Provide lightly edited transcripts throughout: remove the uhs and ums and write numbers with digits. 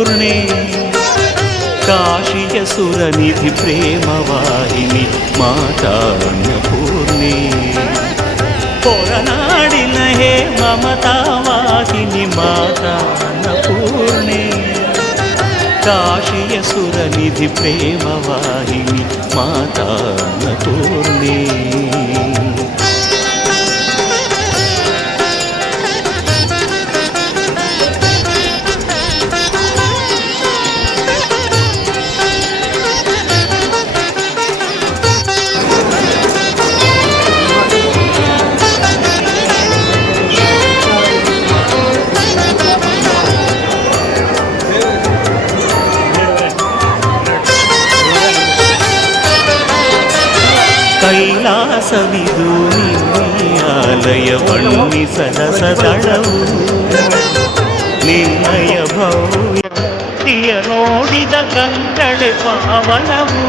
ಅನ್ನಪೂರ್ಣೆ ಕಾಶಿಯ ಸುರನಿಧಿ ಪ್ರೇಮವಾಹಿನಿ ಮಾತಾ ಅನ್ನಪೂರ್ಣೆ ಹೊರನಾಡಿನ ಹೇ ಮಮತಾವಾಹಿನಿ ಮಾತಾ ಅನ್ನಪೂರ್ಣೆ ಕಾಶಿಯ ಸುರನಿಧಿ ಪ್ರೇಮವಾಹಿನಿ ಮಾತಾ ಅನ್ನಪೂರ್ಣೆ ಕೈಲಾಸವಿದು ನಿನ್ನಯಾಲಯ ಬಣ್ಣಿಸದ ಸದಳವು ನಿನ್ನಯ ಭವ್ಯ ನೋಡಿದ ಕಂಕಳೆ ಪಾವನವು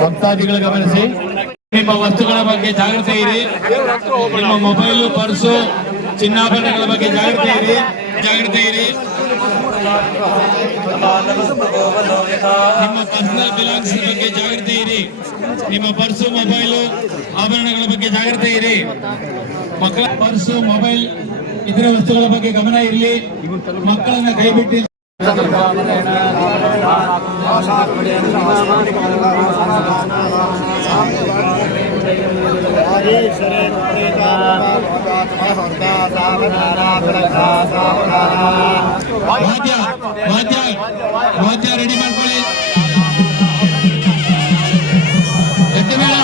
ಭಕ್ತಾದಿಗಳು ಗಮನಿಸಿ, ನಿಮ್ಮ ವಸ್ತುಗಳ ಬಗ್ಗೆ ಜಾಗೃತಿ ಇರಿ. ನಿಮ್ಮ ಮೊಬೈಲು, ಪರ್ಸು, ಚಿನ್ನಾಭರಣಗಳ ಬಗ್ಗೆ ಜಾಗೃತಿ ಇರಿ. ನಿಮ್ಮ ಪರ್ಸನಲ್ ಬಿಲಾಂಗ್ಸ್ ಬಗ್ಗೆ ಜಾಗೃತಿ ಇರಿ. ನಿಮ್ಮ ಪರ್ಸು, ಮೊಬೈಲು, ಆಭರಣಗಳ ಬಗ್ಗೆ ಜಾಗೃತಿ ಇರಿ. ಮಕ್ಕಳ ಪರ್ಸು, ಮೊಬೈಲ್, ಇತರ ವಸ್ತುಗಳ ಬಗ್ಗೆ ಗಮನ ಇರಲಿ. ಮಕ್ಕಳನ್ನ ಕೈ ಬಿಟ್ಟು ವಾದ್ಯ ರೆಡಿ ಮಾಡ್ಕೊಳ್ಳಿ. ಗಟ್ಟಿ ಮೇಳ.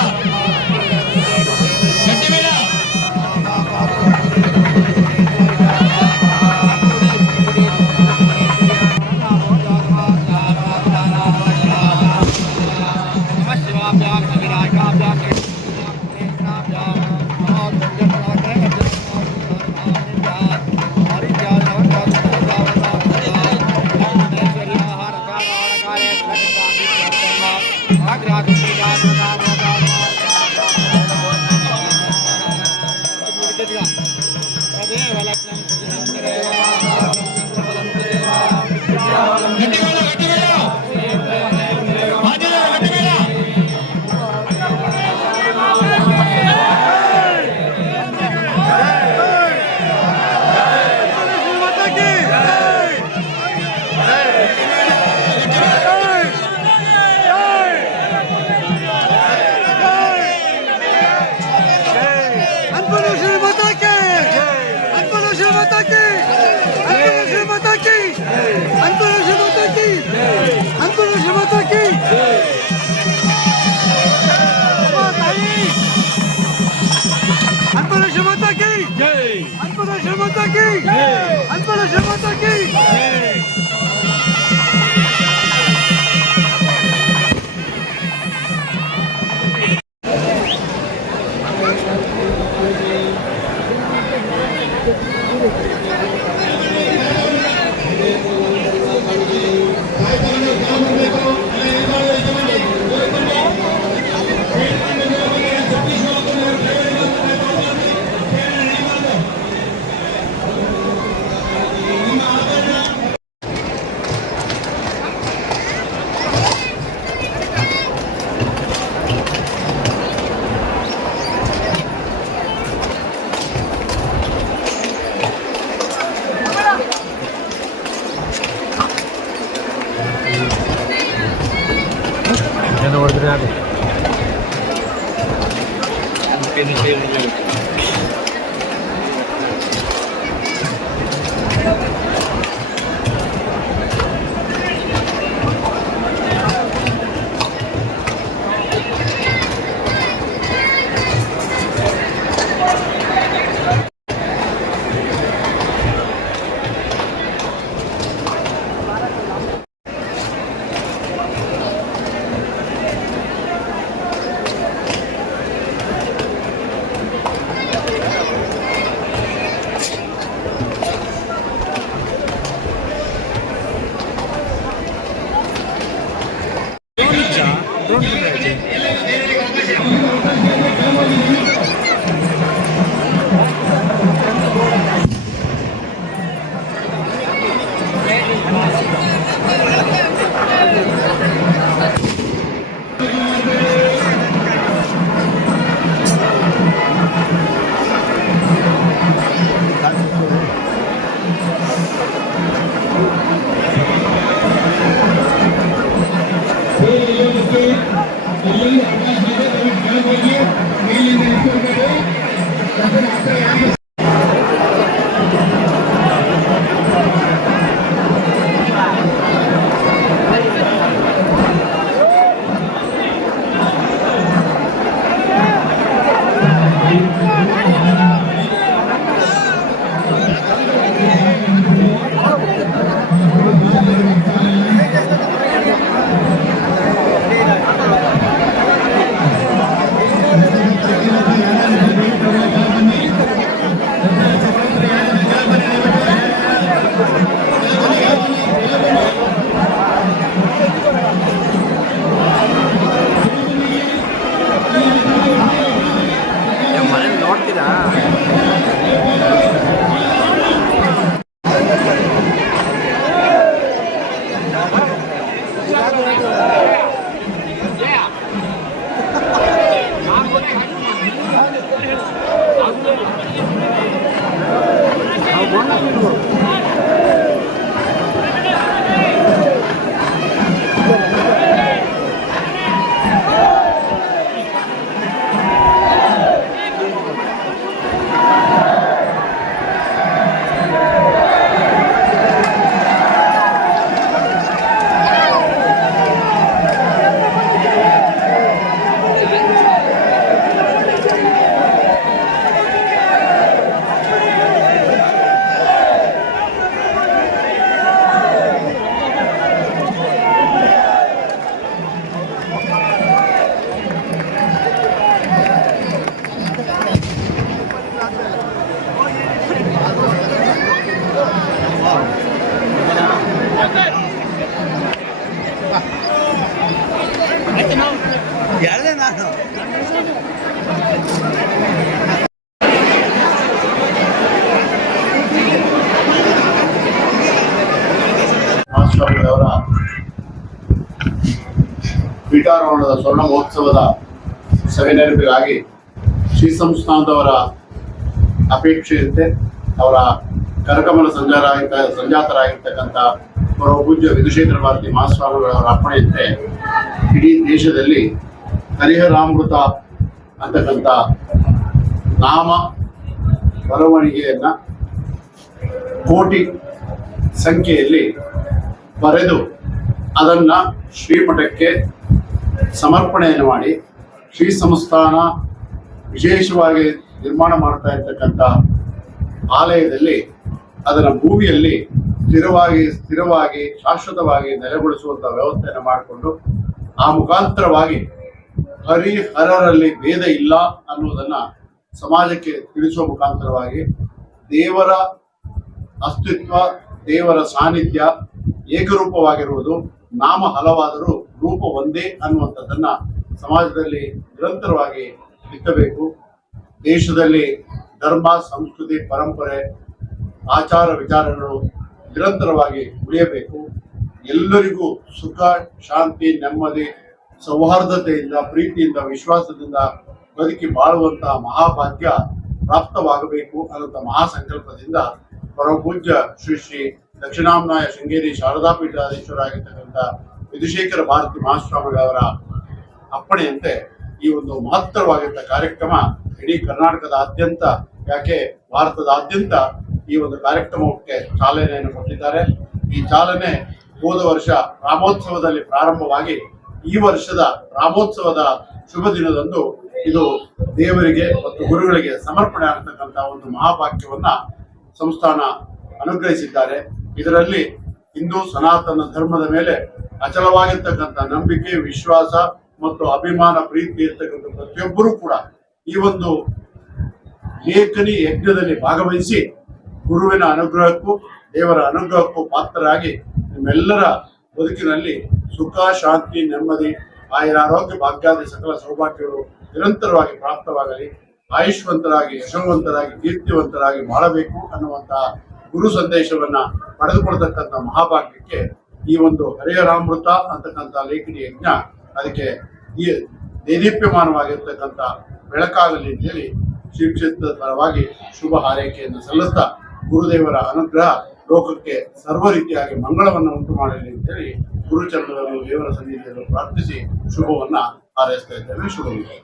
ಅವರ ಪೀಠಾರೋಹಣದ ಸ್ವರ್ಣ ಮಹೋತ್ಸವದ ಸವಿನೆನಪಿಗಾಗಿ ಶ್ರೀ ಸಂಸ್ಥಾನದವರ ಅಪೇಕ್ಷೆಯಂತೆ ಅವರ ಕರಕಮಲ ಸಂಜಾತರಾಗಿರ್ತಕ್ಕಂಥ ಪೂಜ್ಯ ವಿಧುಶೇಖರ ಭಾರತಿ ಮಹಾಸ್ವಾಮಿಗಳವರ ಅಪ್ಪಣೆಯಂತೆ ಇಡೀ ದೇಶದಲ್ಲಿ ಹರಿಹರಾಮೃತ ಅಂತಕ್ಕಂಥ ನಾಮ ಬರವಣಿಗೆಯನ್ನು ಕೋಟಿ ಸಂಖ್ಯೆಯಲ್ಲಿ ಬರೆದು ಅದನ್ನು ಶ್ರೀಮಠಕ್ಕೆ ಸಮರ್ಪಣೆಯನ್ನು ಮಾಡಿ ಶ್ರೀ ಸಂಸ್ಥಾನ ವಿಶೇಷವಾಗಿ ನಿರ್ಮಾಣ ಮಾಡ್ತಾ ಇರ್ತಕ್ಕಂಥ ಆಲಯದಲ್ಲಿ ಅದನ್ನು ಭೂಮಿಯಲ್ಲಿ ಸ್ಥಿರವಾಗಿ ಶಾಶ್ವತವಾಗಿ ನೆಲೆಗೊಳಿಸುವಂಥ ವ್ಯವಸ್ಥೆಯನ್ನು ಮಾಡಿಕೊಂಡು ಆ ಮುಖಾಂತರವಾಗಿ ಹರಿಹರರಲ್ಲಿ ಭೇದ ಇಲ್ಲ ಅನ್ನುವುದನ್ನು ಸಮಾಜಕ್ಕೆ ತಿಳಿಸುವ ಮುಖಾಂತರವಾಗಿ ದೇವರ ಅಸ್ತಿತ್ವ, ದೇವರ ಸಾನ್ನಿಧ್ಯ ಏಕರೂಪವಾಗಿರುವುದು, ನಾಮ ಹಲವಾದರೂ ರೂಪ ಒಂದೇ ಅನ್ನುವಂಥದ್ದನ್ನು ಸಮಾಜದಲ್ಲಿ ನಿರಂತರವಾಗಿ ಬಿತ್ತಬೇಕು. ದೇಶದಲ್ಲಿ ಧರ್ಮ, ಸಂಸ್ಕೃತಿ, ಪರಂಪರೆ, ಆಚಾರ ವಿಚಾರಗಳು ನಿರಂತರವಾಗಿ ಉಳಿಯಬೇಕು. ಎಲ್ಲರಿಗೂ ಸುಖ, ಶಾಂತಿ, ನೆಮ್ಮದಿ, ಸೌಹಾರ್ದತೆಯಿಂದ, ಪ್ರೀತಿಯಿಂದ, ವಿಶ್ವಾಸದಿಂದ ಬದುಕಿ ಬಾಳುವಂತಹ ಮಹಾಭಾಗ್ಯ ಪ್ರಾಪ್ತವಾಗಬೇಕು ಅನ್ನುವಂಥ ಮಹಾಸಂಕಲ್ಪದಿಂದ ಪರಮಪೂಜ್ಯ ಶ್ರೀ ಶ್ರೀ ದಕ್ಷಿಣಾಮ್ನಾಯ ಶೃಂಗೇರಿ ಶಾರದಾ ಪೀಠಾಧೀಶ್ವರಾಗಿರ್ತಕ್ಕಂಥ ವಿಧುಶೇಖರ ಭಾರತಿ ಮಹಾಸ್ವಾಮಿಗಳವರ ಅಪ್ಪಣೆಯಂತೆ ಈ ಒಂದು ಮಹತ್ತರವಾಗಿದ್ದ ಕಾರ್ಯಕ್ರಮ ಇಡೀ ಕರ್ನಾಟಕದಾದ್ಯಂತ, ಯಾಕೆ ಭಾರತದಾದ್ಯಂತ ಈ ಒಂದು ಕಾರ್ಯಕ್ರಮಕ್ಕೆ ಚಾಲನೆಯನ್ನು ಕೊಟ್ಟಿದ್ದಾರೆ. ಈ ಚಾಲನೆ ಹೋದ ವರ್ಷ ರಾಮೋತ್ಸವದಲ್ಲಿ ಪ್ರಾರಂಭವಾಗಿ ಈ ವರ್ಷದ ರಾಮೋತ್ಸವದ ಶುಭ ದಿನದಂದು ಇದು ದೇವರಿಗೆ ಮತ್ತು ಗುರುಗಳಿಗೆ ಸಮರ್ಪಣೆ ಆಗತಕ್ಕಂಥ ಒಂದು ಮಹಾಭಾಗ್ಯವನ್ನ ಸಂಸ್ಥಾನ ಅನುಗ್ರಹಿಸಿದ್ದಾರೆ. ಇದರಲ್ಲಿ ಹಿಂದೂ ಸನಾತನ ಧರ್ಮದ ಮೇಲೆ ಅಚಲವಾಗಿರ್ತಕ್ಕಂಥ ನಂಬಿಕೆ, ವಿಶ್ವಾಸ ಮತ್ತು ಅಭಿಮಾನ, ಪ್ರೀತಿ ಇರ್ತಕ್ಕಂಥ ಪ್ರತಿಯೊಬ್ಬರೂ ಕೂಡ ಈ ಒಂದು ಲೇಖನಿ ಯಜ್ಞದಲ್ಲಿ ಭಾಗವಹಿಸಿ ಗುರುವಿನ ಅನುಗ್ರಹಕ್ಕೂ ದೇವರ ಅನುಗ್ರಹಕ್ಕೂ ಪಾತ್ರರಾಗಿ ನಿಮ್ಮೆಲ್ಲರ ಬದುಕಿನಲ್ಲಿ ಸುಖ, ಶಾಂತಿ, ನೆಮ್ಮದಿ, ಆಯುರಾರೋಗ್ಯ, ಭಾಗ್ಯಾದಿ ಸಕಲ ಸೌಭಾಗ್ಯಗಳು ನಿರಂತರವಾಗಿ ಪ್ರಾಪ್ತವಾಗಲಿ, ಆಯುಷ್ವಂತರಾಗಿ, ಯಶವಂತರಾಗಿ, ಕೀರ್ತಿವಂತರಾಗಿ ಬಾಳಬೇಕು ಅನ್ನುವಂತಹ ಗುರು ಸಂದೇಶವನ್ನ ಪಡೆದುಕೊಳ್ತಕ್ಕಂಥ ಮಹಾಭಾಗ್ಯಕ್ಕೆ ಈ ಒಂದು ಹರಿಹರಾಮೃತ ಅಂತಕ್ಕಂಥ ಲೇಖನಿ ಯಜ್ಞ ಅದಕ್ಕೆ ಈ ದೇದೀಪ್ಯಮಾನವಾಗಿರ್ತಕ್ಕಂಥ ಬೆಳಕಾಗಲಿ ಅಂತ ಹೇಳಿ ಶ್ರೀ ಕ್ಷೇತ್ರದ ಪರವಾಗಿ ಶುಭ ಹಾರೈಕೆಯನ್ನು ಸಲ್ಲಿಸ್ತಾ ಗುರುದೇವರ ಅನುಗ್ರಹ ಲೋಕಕ್ಕೆ ಸರ್ವ ರೀತಿಯಾಗಿ ಮಂಗಳವನ್ನು ಉಂಟು ಮಾಡಲಿ ಅಂತ ಹೇಳಿ ಗುರುಚರಣವನ್ನು ದೇವರ ಸನ್ನಿಧಿಯನ್ನು ಪ್ರಾರ್ಥಿಸಿ ಶುಭವನ್ನ ಹಾರೈಸ್ತಾ ಇದ್ದೇವೆ. ಶುಭವಿದೆ.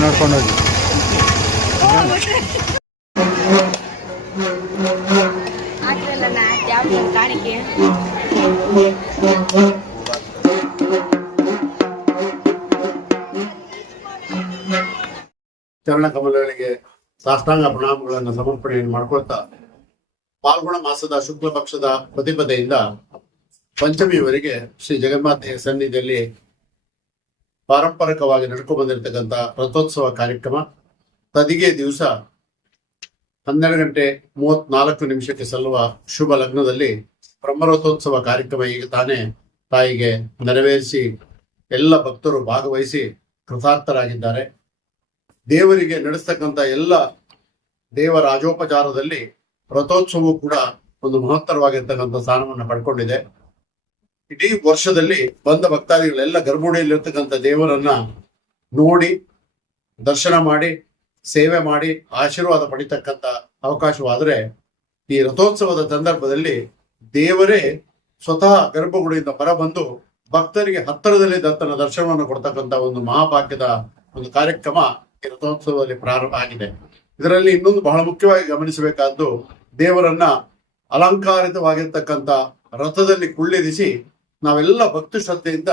ನೋಡ್ಕೊಂಡು ಹೋಗಿ ಚರಣ ಕಮಲಗಳಿಗೆ ಸಾಷ್ಟಾಂಗ ಪ್ರಣಾಮಗಳನ್ನು ಸಮರ್ಪಣೆಯನ್ನು ಮಾಡ್ಕೊಳ್ತಾ ಪಾಲ್ಗುಣ ಮಾಸದ ಶುಕ್ಲ ಪಕ್ಷದ ಪ್ರತಿಪದೆಯಿಂದ ಪಂಚಮಿಯವರೆಗೆ ಶ್ರೀ ಜಗನ್ಮಾತೆಯ ಸನ್ನಿಧಿಯಲ್ಲಿ ಪಾರಂಪರಿಕವಾಗಿ ನಡ್ಕೊಂಡು ಬಂದಿರತಕ್ಕಂಥ ರಥೋತ್ಸವ ಕಾರ್ಯಕ್ರಮ ತದಿಗೆ ದಿವಸ 12:34 ಸಲ್ಲುವ ಶುಭ ಲಗ್ನದಲ್ಲಿ ಬ್ರಹ್ಮರಥೋತ್ಸವ ಕಾರ್ಯಕ್ರಮ ಈಗ ತಾನೇ ತಾಯಿಗೆ ನೆರವೇರಿಸಿ ಎಲ್ಲ ಭಕ್ತರು ಭಾಗವಹಿಸಿ ಕೃತಾರ್ಥರಾಗಿದ್ದಾರೆ. ದೇವರಿಗೆ ನಡೆಸ್ತಕ್ಕಂಥ ಎಲ್ಲ ದೇವರಾಜೋಪಚಾರದಲ್ಲಿ ರಥೋತ್ಸವವು ಕೂಡ ಒಂದು ಮಹತ್ತರವಾಗಿರ್ತಕ್ಕಂಥ ಸ್ಥಾನವನ್ನು ಪಡ್ಕೊಂಡಿದೆ. ಇಡೀ ವರ್ಷದಲ್ಲಿ ಬಂದ ಭಕ್ತಾದಿಗಳೆಲ್ಲ ಗರ್ಭಗುಡಿಯಲ್ಲಿರ್ತಕ್ಕಂಥ ದೇವರನ್ನ ನೋಡಿ ದರ್ಶನ ಮಾಡಿ ಸೇವೆ ಮಾಡಿ ಆಶೀರ್ವಾದ ಪಡಿತಕ್ಕಂಥ ಅವಕಾಶವಾದರೆ, ಈ ರಥೋತ್ಸವದ ಸಂದರ್ಭದಲ್ಲಿ ದೇವರೇ ಸ್ವತಃ ಗರ್ಭಗುಡಿಯಿಂದ ಹೊರಬಂದು ಭಕ್ತರಿಗೆ ಹತ್ತಿರದಲ್ಲಿ ದತ್ತನ ದರ್ಶನವನ್ನು ಕೊಡ್ತಕ್ಕಂಥ ಒಂದು ಮಹಾಭಾಗ್ಯದ ಒಂದು ಕಾರ್ಯಕ್ರಮ ಈ ರಥೋತ್ಸವದಲ್ಲಿ ಪ್ರಾರಂಭ ಆಗಿದೆ. ಇದರಲ್ಲಿ ಇನ್ನೊಂದು ಬಹಳ ಮುಖ್ಯವಾಗಿ ಗಮನಿಸಬೇಕಾದ್ದು, ದೇವರನ್ನ ಅಲಂಕಾರಿತವಾಗಿರ್ತಕ್ಕಂಥ ರಥದಲ್ಲಿ ಕುಳ್ಳಿರಿಸಿ ನಾವೆಲ್ಲ ಭಕ್ತಿ ಶ್ರದ್ಧೆಯಿಂದ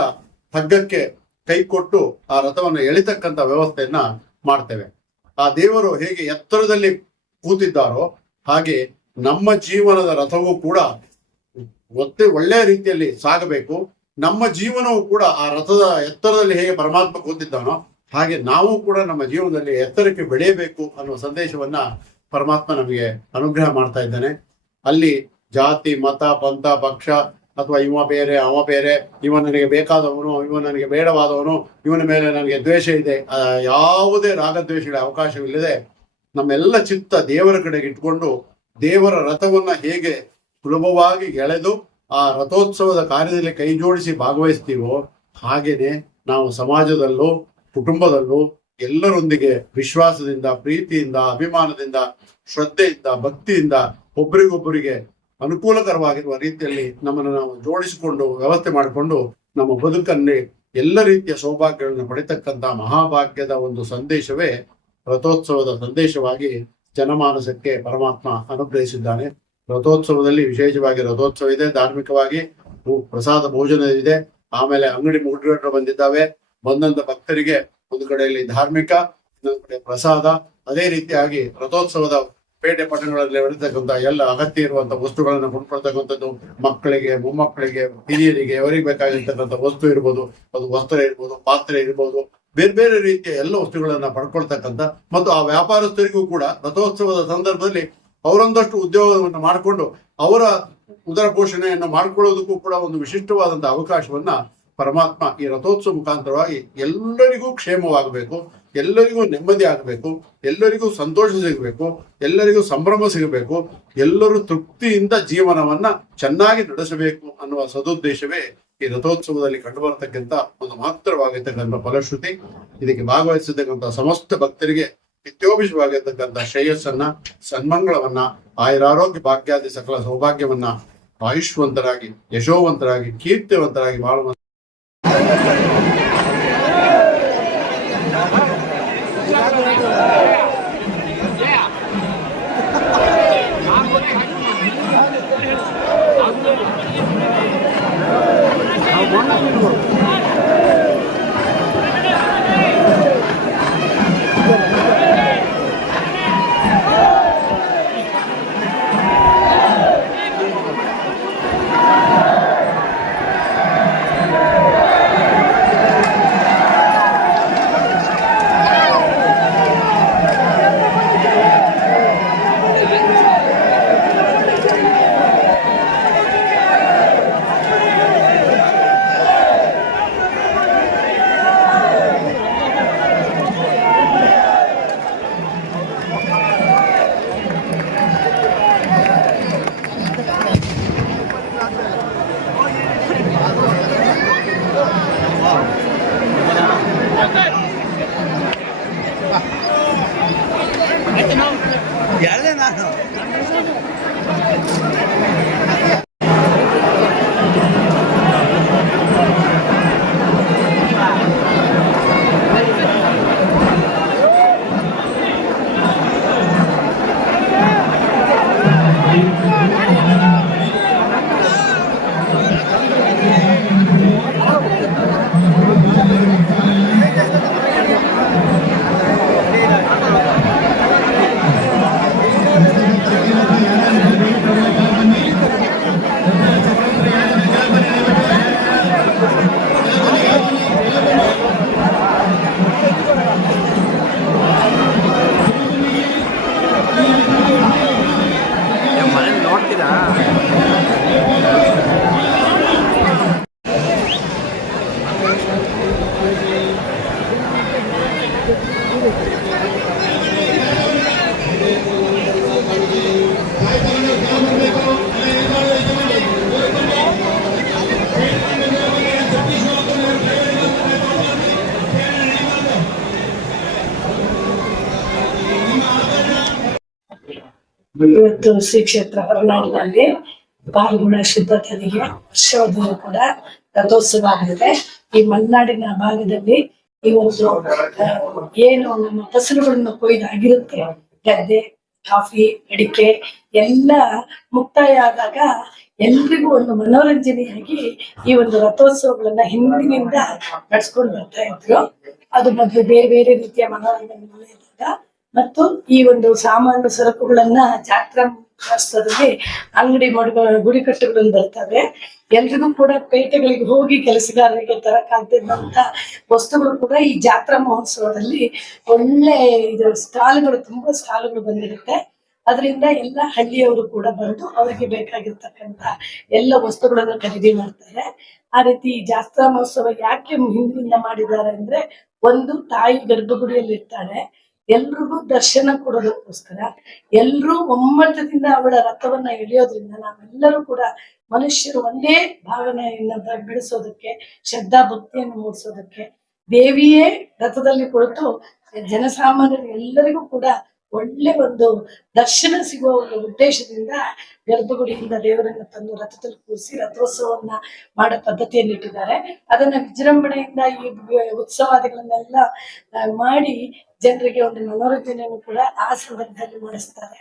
ಹಗ್ಗಕ್ಕೆ ಕೈ ಕೊಟ್ಟು ಆ ರಥವನ್ನು ಎಳಿತಕ್ಕಂಥ ವ್ಯವಸ್ಥೆಯನ್ನ ಮಾಡ್ತೇವೆ. ಆ ದೇವರು ಹೇಗೆ ಎತ್ತರದಲ್ಲಿ ಕೂತಿದ್ದಾರೋ ಹಾಗೆ ನಮ್ಮ ಜೀವನದ ರಥವೂ ಕೂಡ ಒಳ್ಳೆಯ ರೀತಿಯಲ್ಲಿ ಸಾಗಬೇಕು. ನಮ್ಮ ಜೀವನವು ಕೂಡ ಆ ರಥದ ಎತ್ತರದಲ್ಲಿ ಹೇಗೆ ಪರಮಾತ್ಮ ಕೂತಿದ್ದಾನೋ ಹಾಗೆ ನಾವು ಕೂಡ ನಮ್ಮ ಜೀವನದಲ್ಲಿ ಎತ್ತರಕ್ಕೆ ಬೆಳೆಯಬೇಕು ಅನ್ನುವ ಸಂದೇಶವನ್ನ ಪರಮಾತ್ಮ ನಮಗೆ ಅನುಗ್ರಹ ಮಾಡ್ತಾ ಇದ್ದಾನೆ. ಅಲ್ಲಿ ಜಾತಿ ಮತ ಪಂಥ ಪಕ್ಷ ಅಥವಾ ಇವ ಬೇರೆ ಅವ ಬೇರೆ, ಇವ ನನಗೆ ಬೇಕಾದವನು, ಇವ ನನಗೆ ಬೇಡವಾದವನು, ಇವನ ಮೇಲೆ ನನಗೆ ದ್ವೇಷ ಇದೆ, ಯಾವುದೇ ರಾಗದ್ವೇಷಗಳ ಅವಕಾಶವಿಲ್ಲದೆ ನಮ್ಮೆಲ್ಲ ಚಿತ್ತ ದೇವರ ಕಡೆಗೆ ಇಟ್ಕೊಂಡು ದೇವರ ರಥವನ್ನ ಹೇಗೆ ಸುಲಭವಾಗಿ ಎಳೆದು ಆ ರಥೋತ್ಸವದ ಕಾರ್ಯದಲ್ಲಿ ಕೈ ಜೋಡಿಸಿ ಭಾಗವಹಿಸ್ತೀವೋ ಹಾಗೇನೆ ನಾವು ಸಮಾಜದಲ್ಲೂ ಕುಟುಂಬದಲ್ಲೂ ಎಲ್ಲರೊಂದಿಗೆ ವಿಶ್ವಾಸದಿಂದ, ಪ್ರೀತಿಯಿಂದ, ಅಭಿಮಾನದಿಂದ, ಶ್ರದ್ಧೆಯಿಂದ, ಭಕ್ತಿಯಿಂದ ಒಬ್ಬರಿಗೊಬ್ಬರಿಗೆ ಅನುಕೂಲಕರವಾಗಿರುವ ರೀತಿಯಲ್ಲಿ ನಮ್ಮನ್ನು ನಾವು ಜೋಡಿಸಿಕೊಂಡು ವ್ಯವಸ್ಥೆ ಮಾಡಿಕೊಂಡು ನಮ್ಮ ಬದುಕಲ್ಲಿ ಎಲ್ಲ ರೀತಿಯ ಸೌಭಾಗ್ಯಗಳನ್ನು ಪಡಿತಕ್ಕಂಥ ಮಹಾಭಾಗ್ಯದ ಒಂದು ಸಂದೇಶವೇ ರಥೋತ್ಸವದ ಸಂದೇಶವಾಗಿ ಜನಮಾನಸಕ್ಕೆ ಪರಮಾತ್ಮ ಅನುಗ್ರಹಿಸಿದ್ದಾನೆ. ರಥೋತ್ಸವದಲ್ಲಿ ವಿಶೇಷವಾಗಿ ರಥೋತ್ಸವ ಇದೆ, ಧಾರ್ಮಿಕವಾಗಿ ಪ್ರಸಾದ ಭೋಜನ ಇದೆ, ಆಮೇಲೆ ಅಂಗಡಿ ಮುಂಗಟ್ಟುಗಳು ಬಂದಿದ್ದಾವೆ. ಬಂದಂತ ಭಕ್ತರಿಗೆ ಒಂದು ಕಡೆಯಲ್ಲಿ ಧಾರ್ಮಿಕ, ಇನ್ನೊಂದು ಕಡೆ ಪ್ರಸಾದ. ಅದೇ ರೀತಿಯಾಗಿ ರಥೋತ್ಸವದ ಪೇಟೆ ಪಟ್ಟಣಗಳಲ್ಲಿ ಬೆಳೀತಕ್ಕಂಥ ಎಲ್ಲ ಅಗತ್ಯ ಇರುವಂತಹ ವಸ್ತುಗಳನ್ನು ಕೊಂಡ್ಕೊಳ್ತಕ್ಕಂಥದ್ದು, ಮಕ್ಕಳಿಗೆ, ಮೊಮ್ಮಕ್ಕಳಿಗೆ, ಹಿರಿಯರಿಗೆ, ಅವರಿಗೆ ಬೇಕಾಗಿರ್ತಕ್ಕಂಥ ವಸ್ತು ಇರ್ಬೋದು, ಅದು ವಸ್ತ್ರ ಇರ್ಬೋದು, ಪಾತ್ರೆ ಇರ್ಬೋದು, ಬೇರೆ ಬೇರೆ ರೀತಿಯ ಎಲ್ಲ ವಸ್ತುಗಳನ್ನ ಪಡ್ಕೊಳ್ತಕ್ಕಂಥ ಮತ್ತು ಆ ವ್ಯಾಪಾರಸ್ಥರಿಗೂ ಕೂಡ ರಥೋತ್ಸವದ ಸಂದರ್ಭದಲ್ಲಿ ಅವರೊಂದಷ್ಟು ಉದ್ಯೋಗವನ್ನು ಮಾಡಿಕೊಂಡು ಅವರ ಉದರ ಪೋಷಣೆಯನ್ನು ಮಾಡ್ಕೊಳ್ಳೋದಕ್ಕೂ ಕೂಡ ಒಂದು ವಿಶಿಷ್ಟವಾದಂತಹ ಅವಕಾಶವನ್ನ ಪರಮಾತ್ಮ ಈ ರಥೋತ್ಸವ ಮುಖಾಂತರವಾಗಿ ಎಲ್ಲರಿಗೂ ಕ್ಷೇಮವಾಗಬೇಕು, ಎಲ್ಲರಿಗೂ ನೆಮ್ಮದಿ ಆಗಬೇಕು, ಎಲ್ಲರಿಗೂ ಸಂತೋಷ ಸಿಗಬೇಕು, ಎಲ್ಲರಿಗೂ ಸಂಭ್ರಮ ಸಿಗಬೇಕು, ಎಲ್ಲರೂ ತೃಪ್ತಿಯಿಂದ ಜೀವನವನ್ನ ಚೆನ್ನಾಗಿ ನಡೆಸಬೇಕು ಅನ್ನುವ ಸದುದ್ದೇಶವೇ ಈ ರಥೋತ್ಸವದಲ್ಲಿ ಕಂಡುಬರತಕ್ಕಂಥ ಒಂದು ಮಹತ್ತರವಾಗಿರ್ತಕ್ಕಂಥ ಫಲಶ್ರುತಿ. ಇದಕ್ಕೆ ಭಾಗವಹಿಸತಕ್ಕಂಥ ಸಮಸ್ತ ಭಕ್ತರಿಗೆ ನಿತ್ಯೋಭಿಷವಾಗಿರ್ತಕ್ಕಂಥ ಶ್ರೇಯಸ್ಸನ್ನ, ಸನ್ಮಂಗಳವನ್ನ, ಆಯುರಾರೋಗ್ಯ ಭಾಗ್ಯಾದಿ ಸಕಲ ಸೌಭಾಗ್ಯವನ್ನ, ಆಯುಷ್ವಂತರಾಗಿ, ಯಶೋವಂತರಾಗಿ, ಕೀರ್ತಿವಂತರಾಗಿ ಬಾಳುವ ಇವತ್ತು ಶ್ರೀ ಕ್ಷೇತ್ರ ಹೊರನಾಡಿನಲ್ಲಿ ಪಾಲ್ಗುಣ ಶುದ್ಧತೆಗೆ ವರ್ಷವೂ ಕೂಡ ರಥೋತ್ಸವ ಆಗಿದೆ. ಈ ಮಲೆನಾಡಿನ ಭಾಗದಲ್ಲಿ ಈ ಒಂದು ಏನು ನಮ್ಮ ಫಸಲುಗಳನ್ನು ಕೊಯ್ದಾಗಿರುತ್ತೆ, ಗದ್ದೆ, ಕಾಫಿ, ಅಡಿಕೆ ಎಲ್ಲ ಮುಕ್ತಾಯ ಆದಾಗ ಎಲ್ರಿಗೂ ಒಂದು ಮನೋರಂಜನೆಯಾಗಿ ಈ ಒಂದು ರಥೋತ್ಸವಗಳನ್ನ ಹಿಂದಿನಿಂದ ನಡ್ಸ್ಕೊಂಡು ಬರ್ತಾ ಇದ್ರು. ಅದು ಮೊದಲು ಬೇರೆ ಬೇರೆ ರೀತಿಯ ಮನೋರಂಜನೆ ಇದ್ದಾಗ ಮತ್ತು ಈ ಒಂದು ಸಾಮಾನ್ಯ ಸರಕುಗಳನ್ನ ಜಾತ್ರಾ ಮಹೋತ್ಸವದಲ್ಲಿ ಅಂಗಡಿ ಗುಡಿಕಟ್ಟುಗಳನ್ನು ಬರ್ತವೆ. ಎಲ್ರಿಗೂ ಕೂಡ ಪೇಟೆಗಳಿಗೆ ಹೋಗಿ ಕೆಲಸಗಾರರಿಗೆ ತರಕಾಗ್ತಿದ್ದಂತ ವಸ್ತುಗಳು ಕೂಡ ಈ ಜಾತ್ರಾ ಮಹೋತ್ಸವದಲ್ಲಿ ಒಳ್ಳೆ ಇದು ಸ್ಟಾಲ್ಗಳು, ತುಂಬಾ ಸ್ಟಾಲ್ಗಳು ಬಂದಿರುತ್ತೆ. ಅದರಿಂದ ಎಲ್ಲ ಹಳ್ಳಿಯವರು ಕೂಡ ಬಂದು ಅವರಿಗೆ ಬೇಕಾಗಿರ್ತಕ್ಕಂಥ ಎಲ್ಲ ವಸ್ತುಗಳನ್ನು ಖರೀದಿ ಮಾಡ್ತಾರೆ. ಆ ರೀತಿ ಈ ಜಾತ್ರಾ ಮಹೋತ್ಸವ ಯಾಕೆ ಹಿಂದಿನಿಂದ ಮಾಡಿದ್ದಾರೆ ಅಂದ್ರೆ, ಒಂದು ತಾಯಿ ಗರ್ಭಗುಡಿಯಲ್ಲಿ ಇರ್ತಾಳೆ, ಎಲ್ರಿಗೂ ದರ್ಶನ ಕೊಡೋದಕ್ಕೋಸ್ಕರ ಎಲ್ರೂ ಒಮ್ಮತದಿಂದ ಅವಳ ರಥವನ್ನ ಎಳೆಯೋದ್ರಿಂದ ನಾವೆಲ್ಲರೂ ಕೂಡ ಮನುಷ್ಯರು ಒಂದೇ ಭಾವನೆಯನ್ನ ಬೆಳೆಸೋದಕ್ಕೆ, ಶ್ರದ್ಧಾ ಭಕ್ತಿಯನ್ನು ಮೂಡಿಸೋದಕ್ಕೆ, ದೇವಿಯೇ ರಥದಲ್ಲಿ ಕುಳಿತು ಜನಸಾಮಾನ್ಯರು ಎಲ್ಲರಿಗೂ ಕೂಡ ಒಳ್ಳೆ ಒಂದು ದರ್ಶನ ಸಿಗುವ ಒಂದು ಉದ್ದೇಶದಿಂದ ಗರ್ಭಗುಡಿಯಿಂದ ದೇವರನ್ನ ತಂದು ರಥದಲ್ಲಿ ಕೂರಿಸಿ ರಥೋತ್ಸವವನ್ನ ಮಾಡೋ ಪದ್ಧತಿಯನ್ನು ಇಟ್ಟಿದ್ದಾರೆ. ಅದನ್ನ ವಿಜೃಂಭಣೆಯಿಂದ ಈ ಉತ್ಸವಾದಿಗಳನ್ನೆಲ್ಲ ಮಾಡಿ ಜನರಿಗೆ ಒಂದು ಮನೋರಂಜನೆಯನ್ನು ಕೂಡ ಆ ಸಂದರ್ಭದಲ್ಲಿ ಮಾಡಿಸ್ತಾರೆ.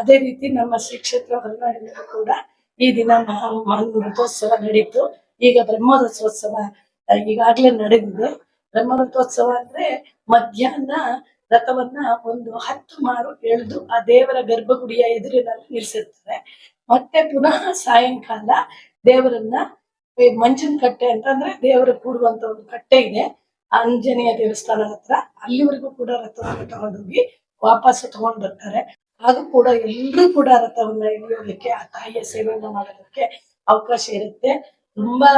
ಅದೇ ರೀತಿ ನಮ್ಮ ಶ್ರೀ ಕ್ಷೇತ್ರ ಹೊರನಾಡಿನಲ್ಲಿ ಕೂಡ ಈ ದಿನ ರಥೋತ್ಸವ ನಡೀತು. ಈಗ ಬ್ರಹ್ಮರಥೋತ್ಸವ ಈಗಾಗಲೇ ನಡೆದಿದೆ. ಬ್ರಹ್ಮರಥೋತ್ಸವ ಅಂದ್ರೆ ಮಧ್ಯಾಹ್ನ ರಥವನ್ನ ಒಂದು 10 ಮಾರು ಎಳೆದು ಆ ದೇವರ ಗರ್ಭಗುಡಿಯ ಎದುರಿನಲ್ಲಿ ನಿಲ್ಲಿಸಿರ್ತಾರೆ. ಮತ್ತೆ ಪುನಃ ಸಾಯಂಕಾಲ ದೇವರನ್ನ ಮಂಜಿನ ಕಟ್ಟೆ ಅಂತಂದ್ರೆ ದೇವರ ಕೂಡುವಂತ ಒಂದು ಕಟ್ಟೆ ಇದೆ ಆಂಜನೇಯ ದೇವಸ್ಥಾನ ಹತ್ರ, ಅಲ್ಲಿವರೆಗೂ ಕೂಡ ರಥವನ್ನು ತಗೊಂಡೋಗಿ ವಾಪಸ್ ತಗೊಂಡ್ ಬರ್ತಾರೆ. ಅದು ಕೂಡ ಎಲ್ಲರೂ ಕೂಡ ರಥವನ್ನ ಎಳೆಯೋದಕ್ಕೆ, ಆ ತಾಯಿಯ ಸೇವೆಯನ್ನ ಮಾಡೋದಕ್ಕೆ ಅವಕಾಶ ಇರುತ್ತೆ. ತುಂಬಾ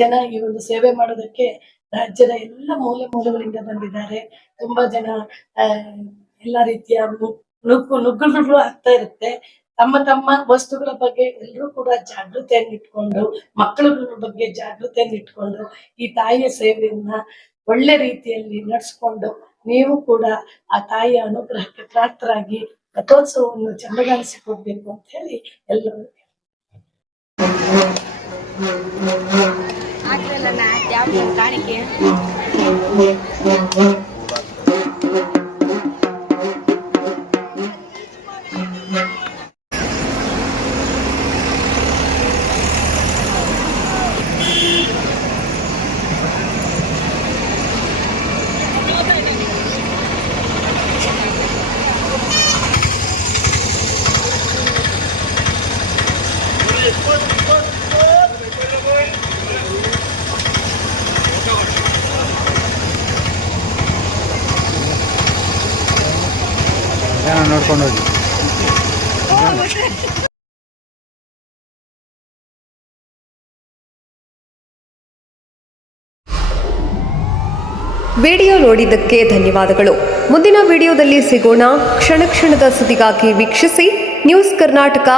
ಜನ ಈ ಒಂದು ಸೇವೆ ಮಾಡೋದಕ್ಕೆ ರಾಜ್ಯದ ಎಲ್ಲ ಮೂಲೆ ಮೂಲೆಗಳಿಂದ ಬಂದಿದ್ದಾರೆ. ತುಂಬಾ ಜನ ಎಲ್ಲ ರೀತಿಯ ನುಗ್ಗುಗಳು ಆಗ್ತಾ ಇರುತ್ತೆ. ತಮ್ಮ ತಮ್ಮ ವಸ್ತುಗಳ ಬಗ್ಗೆ ಎಲ್ಲರೂ ಕೂಡ ಜಾಗೃತಿಯನ್ನು ಇಟ್ಕೊಂಡು, ಮಕ್ಕಳುಗಳ ಬಗ್ಗೆ ಜಾಗೃತಿಯನ್ನು ಇಟ್ಕೊಂಡು ಈ ತಾಯಿಯ ಸೇವೆಯನ್ನ ಒಳ್ಳೆ ರೀತಿಯಲ್ಲಿ ನಡೆಸ್ಕೊಂಡು ನೀವು ಕೂಡ ಆ ತಾಯಿಯ ಅನುಗ್ರಹಕ್ಕೆ ಪ್ರಾಪ್ತರಾಗಿ ರಥೋತ್ಸವವನ್ನು ಚೆಂದಗಾಣಿಸಿಕೊಡ್ಬೇಕು ಅಂತ ಹೇಳಿ ಎಲ್ಲರೂ ಕಾಣಿಕೆ ನೋಡ್ಕೊಂಡು ಹೋಗಿ. ವಿಡಿಯೋ ನೋಡಿದ್ದಕ್ಕೆ ಧನ್ಯವಾದಗಳು. ಮುಂದಿನ ವಿಡಿಯೋದಲ್ಲಿ ಸಿಗೋಣ. ಕ್ಷಣ ಕ್ಷಣದ ಸುದ್ದಿಗಾಗಿ ವೀಕ್ಷಿಸಿ ನ್ಯೂಸ್ ಕರ್ನಾಟಕ,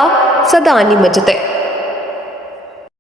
ಸದಾ ನಿಮ್ಮ ಜೊತೆ.